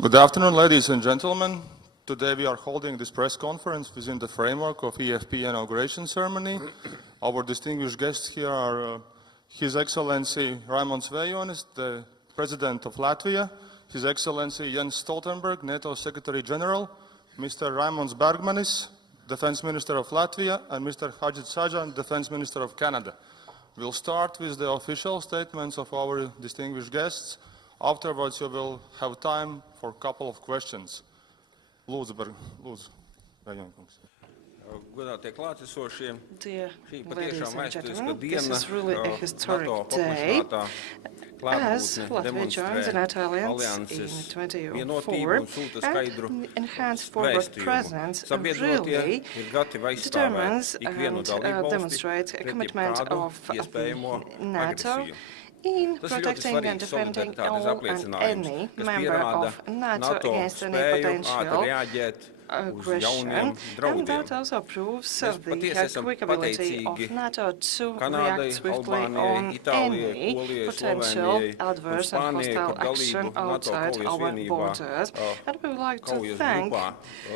Good afternoon, ladies and gentlemen. Today we are holding this press conference within the framework of EFP inauguration ceremony. Our distinguished guests here are His Excellency Raimonds Vējonis, the President of Latvia, His Excellency Jens Stoltenberg, NATO Secretary General, Mr. Raimonds Bergmanis, Defense Minister of Latvia, and Mr. Hajit Sajan, Defense Minister of Canada. We'll start with the official statements of our distinguished guests. Afterwards, you will have time for a couple of questions. Lūdzu, Vējoņa kungs. Godātie klātesošie, Dear šī ladies patiešām and vēsturiska gentlemen, diena, this is really a historic NATO day paplašinātā as klātbūtne Latvia joins the demonstrē NATO alliance alianses in vienotību 2004 un sūta skaidru and enhanced forward vēstījumu. presence Sabiedrotie really ir gatavi determines aizstāvēt ikvienu and dalībvalsti demonstrates a pret commitment jebkādu of iespējamo NATO agresiju. in Tas ir ļoti protecting and svarīgs defending solidaritātes all and apliecinājums, any kas member pierāda of NATO NATO against any spēju ātri potential reaģēt uz aggression, jauniem and draudiem. that also proves Mēs the patiesi esam quick ability of pateicīgi NATO to Kanādai, react swiftly Albānijai, on Itālijai, any Polijai, potential Slovenijai un adverse and Spānijai hostile par action dalību NATO outside kaujas our vienībā, borders. And we would like to kaujas thank grupā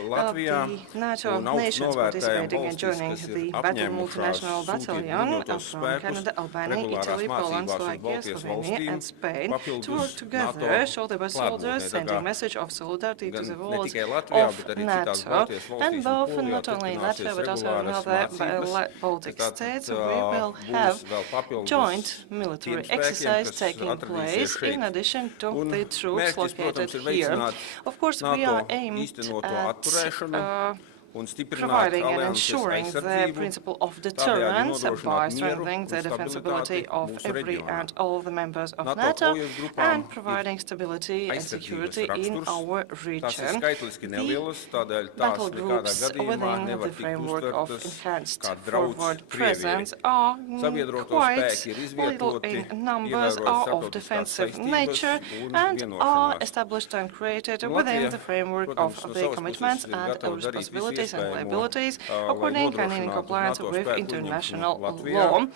Latvijā the NATO un augstu nations novērtējam participating and valstis, joining kas ir the battle apņēmušās multinational sūtīt battalion bruņotos from spēkus Canada, Albania, regulārās Italy, Poland, mācībās uz Slovakia, Baltijas Slovenia valstīm and Spain to work papildus together, NATO shoulder by klātbūtnē. shoulder, Tā sending kā message of solidarity to gan the ne walls tikai Latvijā, of bet arī citās NATO. Baltijas And valstīs un both Polijā not only turpināsies Latvia but also in regulāras other mācības. Baltic Tātad states, we will būs have vēl papildus joint military tiem spēkiem, exercise kas taking atradīsies place šeit. in addition to Un the troops mērķis, located protams, ir here. veicināt Of course, we are NATO aimed īstenoto at atturēšanu un stiprināt providing and alianses ensuring the aizsardzību, principle of tādējādi deterrence nodrošināt by mieru strengthening un the defensibility stabilitāti of mūsu every reģionā. and all the members of NATO NATO kaujas grupām and providing stability and aizsardzības security in raksturs. our Tās ir region. skaitliski nelielas, tādēļ tās Battle nekādā groups gadījumā within nevar the tikt framework of uztvertas enhanced kā drauds forward Krievijai. presence are Sabiedroto quite spēki ir little izvietoti, in numbers, ievērojot are of starptautiskās defensive saistības nature un and are vienošanās. established and created Un within Latvija, the framework protams, of no the savas commitments puses ir and gatava darīt visu responsibilities and iespējamo, liabilities lai according and in nodrošinātu compliance NATO with spēku international ieņemšanu Latvijā. law.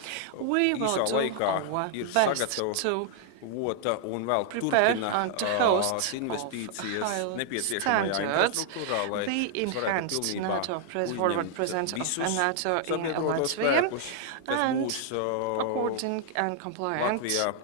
We will Īsā do laikā our ir best to sagatavota un vēl prepare turpina and to host investīcijas of high nepieciešamajā standards infrastruktūrā, lai the tas varētu enhanced pilnībā NATO forward uzņemt presence of visus NATO in sabiedroto Latvia spēkus, kas and būs according and compliant Latvijā.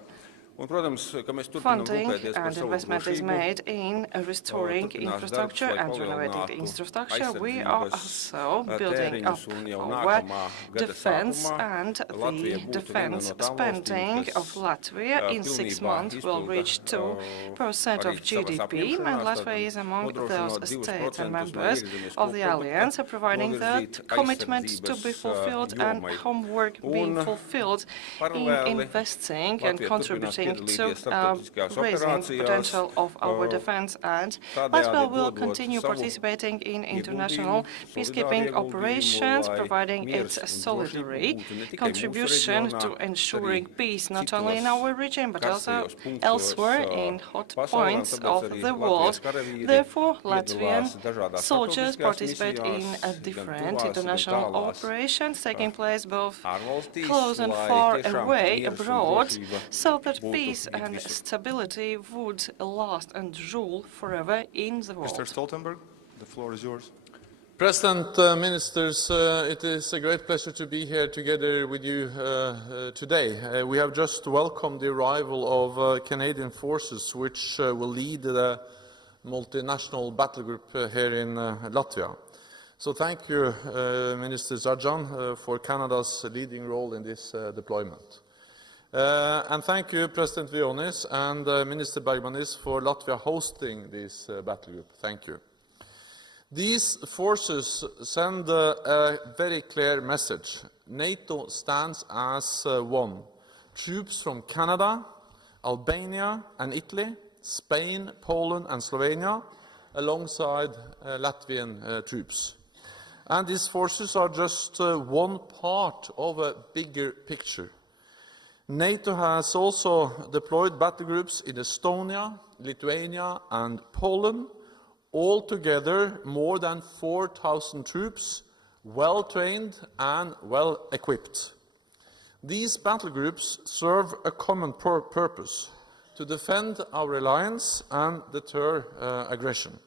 Un, protams, ka mēs turpinām funding rūpēties par and savu investment is drošību. made in restoring Turpinās infrastructure darbs, lai and renovating the palielinātu infrastructure. We are aizsardzības also building up tēriņus un jau our nākamā gada defense sākumā and Latvija the būtu viena defense no tām spending valstīm, of kas Latvia in 6 pilnībā months will izpilda reach 2% of arī savas GDP, and apņemšanās, Latvia is among nodrošinot those 2% states and no members iekšzemes of the koprodukta alliance, providing that novirzīt commitment to be aizsardzības, fulfilled and jomai. homework being Un fulfilled in paralēli investing and Latvija turpinās contributing to piedalīties starptautiskās raising operācijās, potential of our defense, and tādējādi Latvia will dodot continue savu participating in ieguldījumu, international solidāru peacekeeping ieguldījumu, operations, lai providing miers its un drošība solidary būtu ne tikai mūsu contribution reģionā, to bet ensuring arī peace not citos only in our region but also karstajos punktos, elsewhere in hot pasaulē, un points tāpēc of arī the Latvijas world. karavīri Therefore, piedalās Latvian dažādās soldiers starptautiskās participate in misijās, gan different tuvās, gan international tālās, operations taking place both ārvalstīs, close and lai far tiešām away miers un abroad, drošība so that būtu peace it and visur. stability would last and rule forever in the world. Mr. Stoltenberg, the floor is yours. President, Ministers, it is a great pleasure to be here together with you today. We have just welcomed the arrival of Canadian forces, which will lead the multinational battle group here in Latvia. So thank you, Minister Sajan, for Canada's leading role in this deployment. And thank you, President Vējonis and Minister Bergmanis, for Latvia hosting this battle group. Thank you. These forces send a very clear message. NATO stands as one. Troops from Canada, Albania and Italy, Spain, Poland and Slovenia, alongside Latvian troops. And these forces are just one part of a bigger picture. NATO has also deployed battle groups in Estonia, Lithuania and Poland. Altogether, more than 4,000 troops well-trained and well-equipped. These battle groups serve a common purpose: to defend our alliance and deter aggression.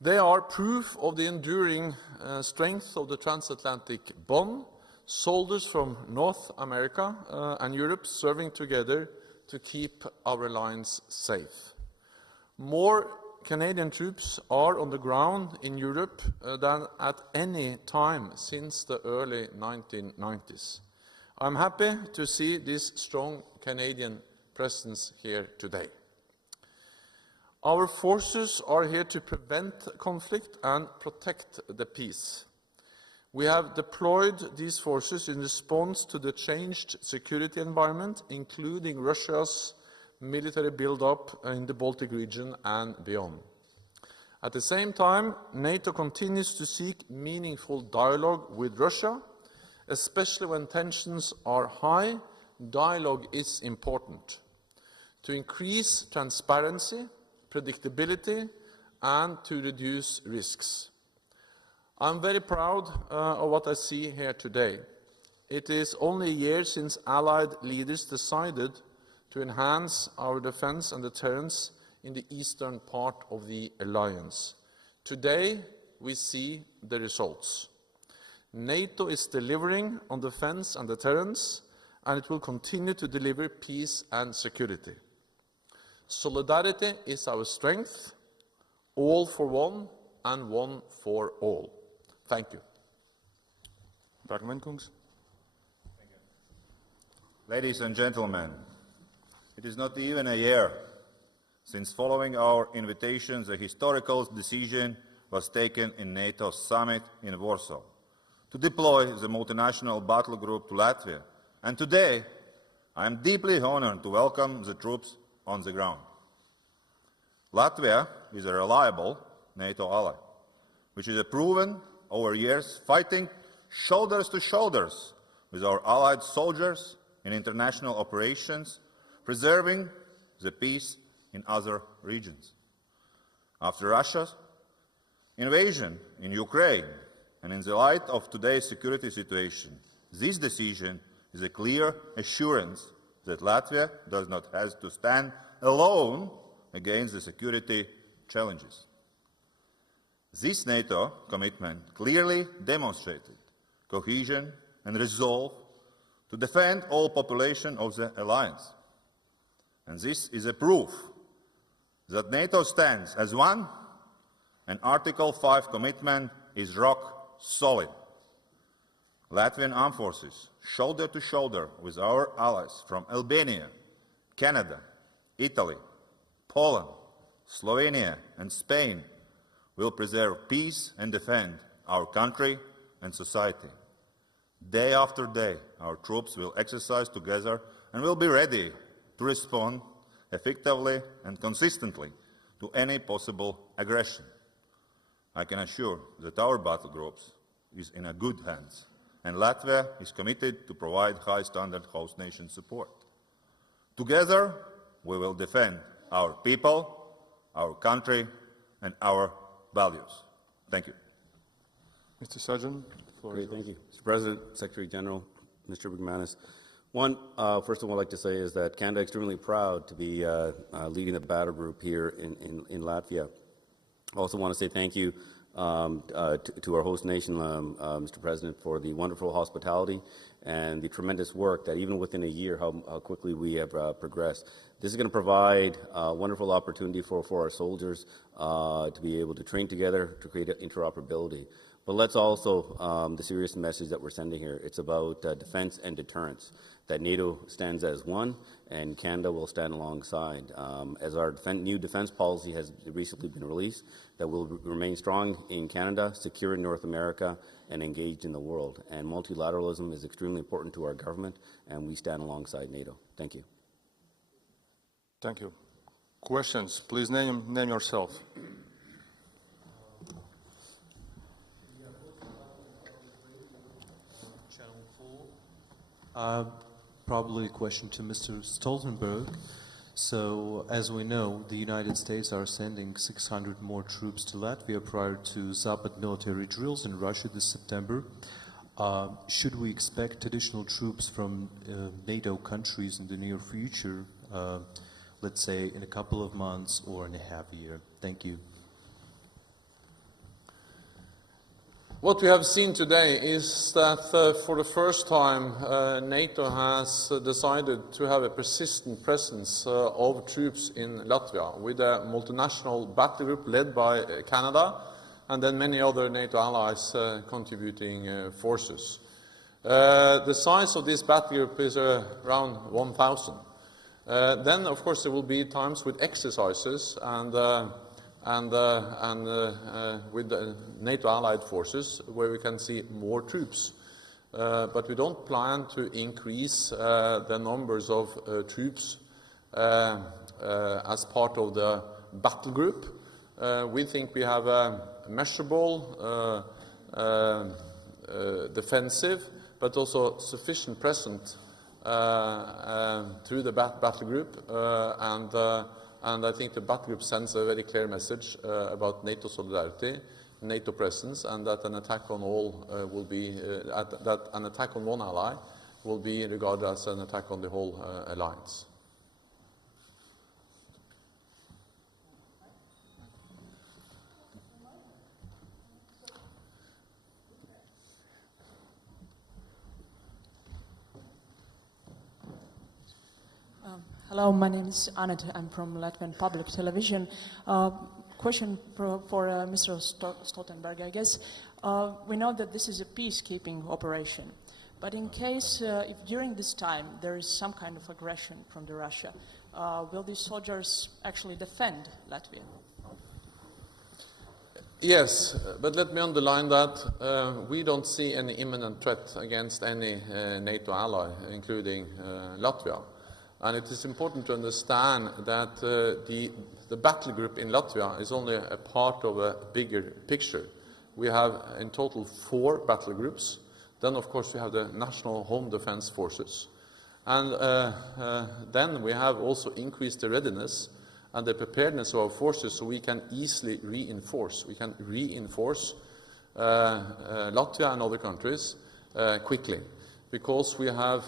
They are proof of the enduring strength of the transatlantic bond, soldiers from North America and Europe serving together to keep our alliance safe. More Canadian troops are on the ground in Europe than at any time since the early 1990s. I'm happy to see this strong Canadian presence here today. Our forces are here to prevent conflict and protect the peace. We have deployed these forces in response to the changed security environment, including Russia's military build-up in the Baltic region and beyond. At the same time, NATO continues to seek meaningful dialogue with Russia. Especially when tensions are high, dialogue is important to increase transparency, predictability, and to reduce risks. I'm very proud of what I see here today. It is only a year since Allied leaders decided to enhance our defense and deterrence in the eastern part of the alliance. Today, we see the results. NATO is delivering on defense and deterrence, and it will continue to deliver peace and security. Solidarity is our strength, all for one and one for all. Thank you. Ladies and gentlemen, it is not even a year since, following our invitations, a historical decision was taken in NATO's summit in Warsaw to deploy the multinational battle group to Latvia. And today, I am deeply honored to welcome the troops on the ground. Latvia is a reliable NATO ally, which is proven over years fighting shoulders to shoulders with our allied soldiers in international operations, preserving the peace in other regions. After Russia's invasion in Ukraine, and in the light of today's security situation, this decision is a clear assurance that Latvia does not have to stand alone against the security challenges. This NATO commitment clearly demonstrated cohesion and resolve to defend all population of the alliance. And this is a proof that NATO stands as one, and Article 5 commitment is rock solid. Latvian armed forces, shoulder to shoulder with our allies from Albania, Canada, Italy, Poland, Slovenia, and Spain, will preserve peace and defend our country and society. Day after day, our troops will exercise together and will be ready to respond effectively and consistently to any possible aggression. I can assure that our battle groups is in a good hands, and Latvia is committed to provide high-standard host nation support. Together, we will defend our people, our country, and our values. Thank you. Mr. Sajjan. Great, thank you. Mr. President, Secretary General, Mr. McManus. One, first of all, I'd like to say is that Canada is extremely proud to be leading the battle group here in Latvia. I also want to say thank you to our host nation, Mr. President, for the wonderful hospitality and the tremendous work that even within a year, how quickly we have progressed. This is going to provide a wonderful opportunity for our soldiers to be able to train together to create interoperability. But let's also, the serious message that we're sending here, it's about defense and deterrence, that NATO stands as one and Canada will stand alongside. As our new defense policy has recently been released, that will remain strong in Canada, secure in North America, and engaged in the world. And multilateralism is extremely important to our government, and we stand alongside NATO. Thank you. Thank you. Questions? Please name yourself. Channel 4. Probably a question to Mr. Stoltenberg. So, as we know, the United States are sending 600 more troops to Latvia prior to Zapad military drills in Russia this September. Should we expect additional troops from NATO countries in the near future, let's say in a couple of months or in a half year? Thank you. What we have seen today is that for the first time NATO has decided to have a persistent presence of troops in Latvia with a multinational battle group led by Canada and then many other NATO allies contributing forces. The size of this battle group is around 1,000. Then, of course, there will be times with exercises and with NATO allied forces where we can see more troops. But we don't plan to increase the numbers of troops as part of the battle group. We think we have a measurable, defensive, but also sufficient presence through the battle group, and I think the battle group sends a very clear message about NATO solidarity, NATO presence, and that an attack on all will be that an attack on one ally will be regarded as an attack on the whole alliance. Hello, my name is Anett. I'm from Latvian Public Television. Question for Mr. Stoltenberg, I guess. We know that this is a peacekeeping operation, but in case, if during this time there is some kind of aggression from Russia, will these soldiers actually defend Latvia? Yes, but let me underline that we don't see any imminent threat against any NATO ally, including Latvia. And it is important to understand that the battle group in Latvia is only a part of a bigger picture. We have in total 4 battle groups. Then, of course, we have the National Home Defense Forces. And then we have also increased the readiness and the preparedness of our forces so we can easily reinforce. We can reinforce Latvia and other countries quickly, because we have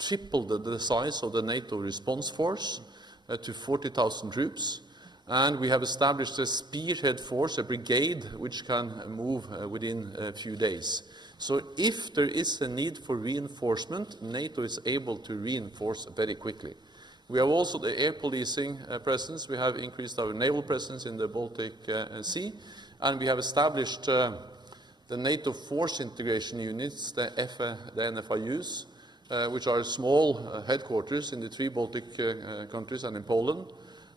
tripled the size of the NATO response force to 40,000 troops, and we have established a spearhead force, a brigade, which can move within a few days. So if there is a need for reinforcement, NATO is able to reinforce very quickly. We have also the air policing presence. We have increased our naval presence in the Baltic Sea, and we have established the NATO force integration units, the NFIUs, which are small headquarters in the 3 Baltic countries and in Poland,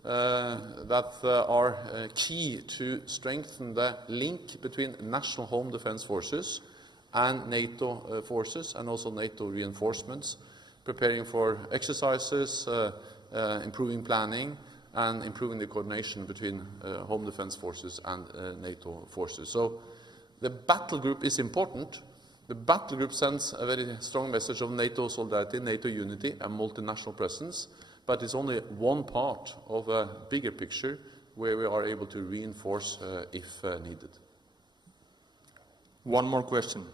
that are key to strengthen the link between national home defense forces and NATO forces, and also NATO reinforcements, preparing for exercises, improving planning, and improving the coordination between home defense forces and NATO forces. So the battle group is important. The battle group sends a very strong message of NATO solidarity, NATO unity, and multinational presence, but it's only one part of a bigger picture where we are able to reinforce if needed. One more question.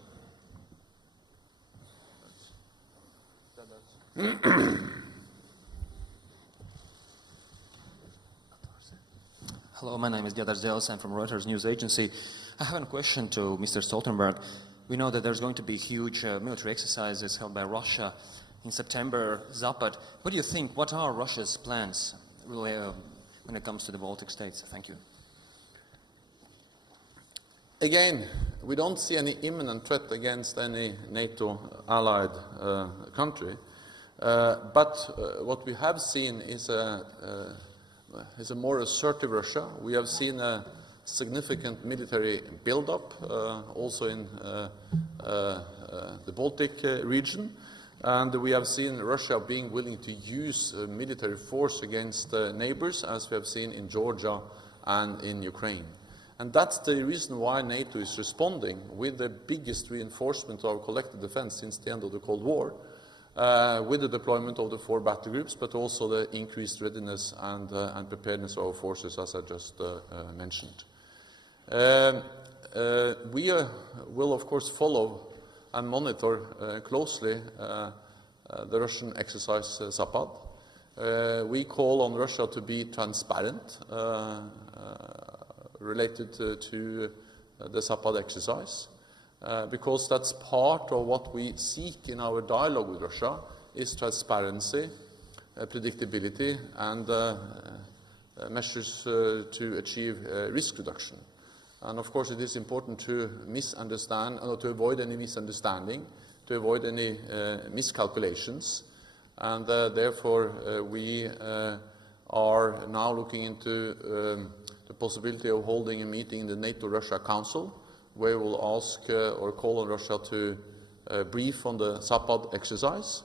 Hello, my name is Gedars Delis. I'm from Reuters News Agency. I have a question to Mr. Stoltenberg. We know that there's going to be huge military exercises held by Russia in September, Zapad. What do you think? What are Russia's plans really, when it comes to the Baltic states? Thank you. Again, we don't see any imminent threat against any NATO allied country. But what we have seen is a more assertive Russia. We have seen a significant military buildup, also in the Baltic region, and we have seen Russia being willing to use military force against neighbors, as we have seen in Georgia and in Ukraine. And that's the reason why NATO is responding with the biggest reinforcement of our collective defense since the end of the Cold War, with the deployment of the 4 battle groups, but also the increased readiness and preparedness of our forces, as I just mentioned. We will, of course, follow and monitor closely the Russian exercise Zapad. We call on Russia to be transparent related to the Zapad exercise, because that's part of what we seek in our dialogue with Russia, is transparency, predictability, and measures to achieve risk reduction. And of course it is important to misunderstand, to avoid any misunderstanding, to avoid any miscalculations, and therefore we are now looking into the possibility of holding a meeting in the NATO-Russia Council, where we'll ask or call on Russia to brief on the Zapad exercise,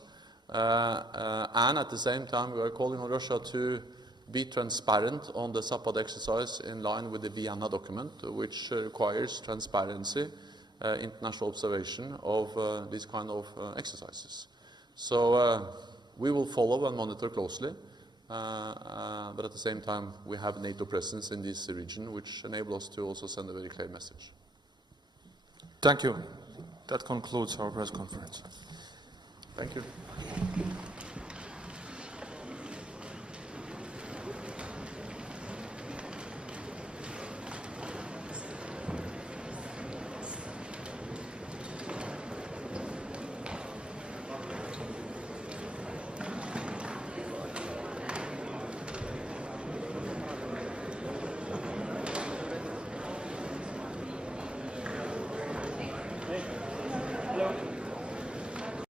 and at the same time we are calling on Russia to be transparent on the Zapad exercise in line with the Vienna document, which requires transparency, international observation of these kind of exercises. So we will follow and monitor closely, but at the same time we have NATO presence in this region, which enables us to also send a very clear message. Thank you. That concludes our press conference. Thank you.